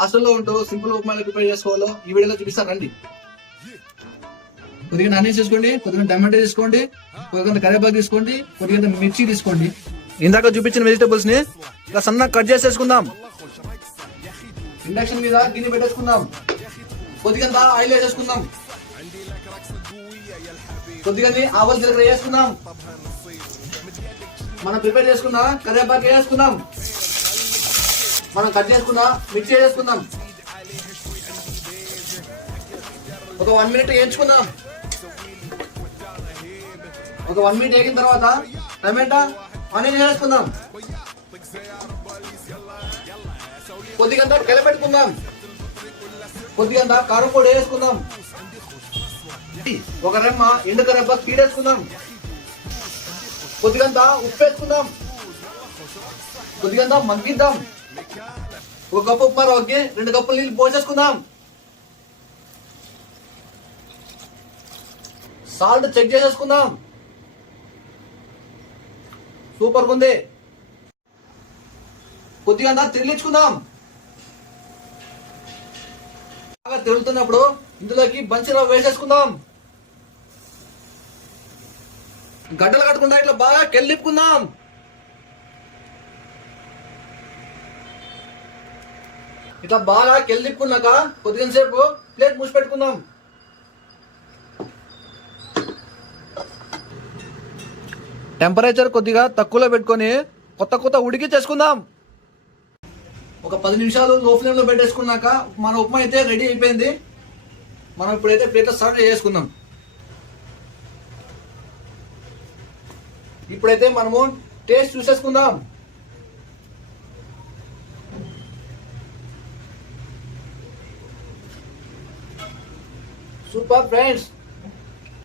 హాస్టల్లో ఉంటూ simple upma prepare చేసుకోవాలో ఈ వీడియోలో చూపిస్తాను రండి. కొద్దిగా ఆనియన్స్ తీసుకోండి, కొద్దిగా టమాటో తీసుకోండి, కొద్దిగా కరివేపాకు తీసుకోండి, కొద్దిగా మిర్చి తీసుకోండి. ఇందాక చూపించిన వెజిటేబుల్స్ ని ఇలా సన్నగా కట్ చేసేసుకుందాం. ఇండక్షన్ మీద గిన్నె పెట్టేసుకుందాం. కొద్దిగా ఆయిల్ వేసేసుకుందాం. కొద్దిగా ఆవాలు జీలకర్ర వేసుకుందాం. మనం ప్రిపేర్ చేసుకున్న కరివేపాకు వేసుకుందాం. మనం కట్ చేసుకున్న మిక్సీ వేసుకుందాం. ఒక 1 మినిట్ వేయించుకుందాం. ఒక 1 మినిట్ వేగిన తర్వాత టమాటా ఆనియన్ వేసుకుందాం. కొద్దిగంత కలిపెట్టుకుందాం. కొద్దిగంత కారం పొడి వేసుకుందాం. ఒక రెమ్మ ఎండు కరివేపాకు తీడేసుకుందాం. కొద్దిగంత ఉప్పు వేసుకుందాం. కొద్దిగంత మగ్గిద్దాం. 1 కప్పు ఉప్మా రవ్వకి 2 కప్పులు నీళ్ళు పోసేసుకుందాం. సాల్ట్ చెక్ చేసేసుకుందాం. సూపర్ గా ఉంది. కొద్దిగా తిరిగించుకుందాం. బాగా తిరుగుతున్నప్పుడు ఇందులోకి బంచి రవ్వ వేసేసుకుందాం. గడ్డలు కట్టకుండా ఇట్లా బాగా కెళ్ళిప్పుకుందాం. ఇట్లా బాగా కెళ్ళిప్పుకున్నాక కొద్దిగా సేపు ప్లేట్ మూసి పెట్టుకుందాం. టెంపరేచర్ కొద్దిగా తక్కువలో పెట్టుకొని కొత్త ఉడికి చేసుకుందాం. ఒక 10 నిమిషాలు లో ఫ్లేమ్ లో పెట్టేసుకున్నాక మన ఉప్మా అయితే రెడీ అయిపోయింది. మనం ఇప్పుడైతే ప్లేట్లో సర్వ్ చేసుకుందాం. ఇప్పుడైతే మనము టేస్ట్ చూసేసుకుందాం. Super friends.